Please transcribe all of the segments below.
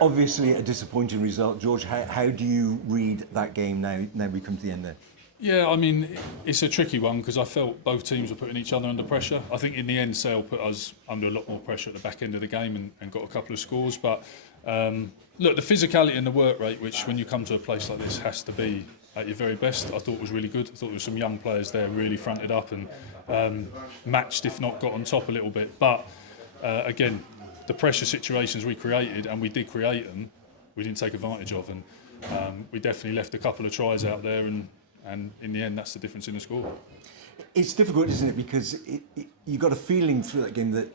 Obviously, a disappointing result, George. How do you read that game now? Now we come to the end there. Yeah, I mean, it's a tricky one because I felt both teams were putting each other under pressure. I think in the end, Sale put us under a lot more pressure at the back end of the game and got a couple of scores. But look, the physicality and the work rate, which when you come to a place like this has to be at your very best, I thought was really good. I thought there were some young players there really fronted up and matched, if not got on top a little bit. But again, the pressure situations we created, and we did create them, we didn't take advantage of. And we definitely left a couple of tries out there and in the end, that's the difference in the score. It's difficult, isn't it? Because you got a feeling through that game that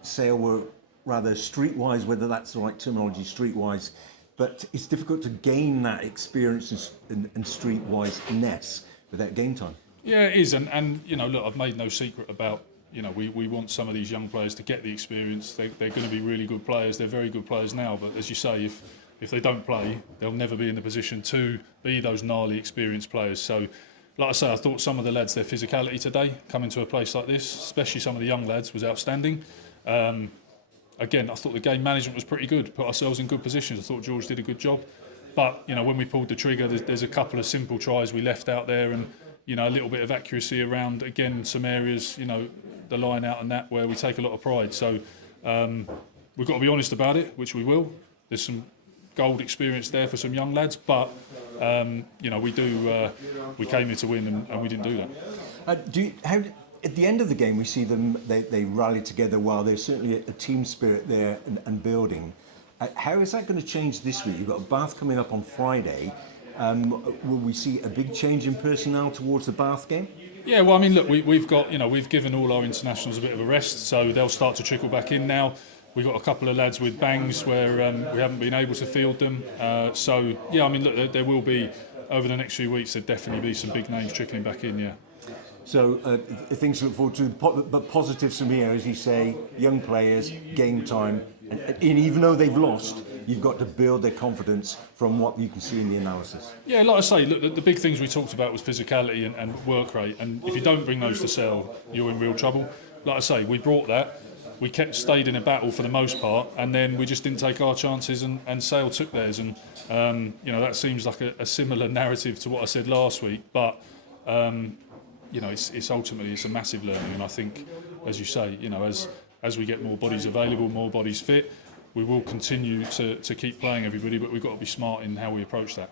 Sale were rather streetwise, whether that's the right terminology, streetwise. But it's difficult to gain that experience and streetwise-ness without game time. Yeah, it is. And you know, look, I've made no secret about, you know, we want some of these young players to get the experience. They're going to be really good players. They're very good players now. But as you say, if they don't play, they'll never be in the position to be those gnarly, experienced players. So, like I say, I thought some of the lads, their physicality today, coming to a place like this, especially some of the young lads, was outstanding. Again, I thought the game management was pretty good, put ourselves in good positions. I thought George did a good job. But, you know, when we pulled the trigger, there's a couple of simple tries we left out there and, you know, a little bit of accuracy around, again, some areas, you know, the line out and that, where we take a lot of pride. So we've got to be honest about it, which we will. There's some gold experience there for some young lads, but you know, we came here to win and we didn't do that. At the end of the game, we see them, they rally together well. There's certainly a team spirit there and building. How is that going to change this week? You've got Bath coming up on Friday. Will we see a big change in personnel towards the Bath game? Yeah, well, I mean, look, we've got, you know, we've given all our internationals a bit of a rest, so they'll start to trickle back in now. We've got a couple of lads with bangs where we haven't been able to field them. So, yeah, I mean, look, there will be, over the next few weeks, there'll definitely be some big names trickling back in, yeah. So, things to look forward to, but positives from here, as you say, young players, game time, and even though they've lost, you've got to build their confidence from what you can see in the analysis. Yeah, like I say, look, the big things we talked about was physicality and work rate, and if you don't bring those to Sale, you're in real trouble. Like I say, we brought that. We stayed in a battle for the most part, and then we just didn't take our chances, and Sale took theirs. And you know, that seems like a similar narrative to what I said last week. But you know, it's ultimately a massive learning, and I think, as you say, you know, as we get more bodies available, more bodies fit, we will continue to keep playing everybody, but we've got to be smart in how we approach that.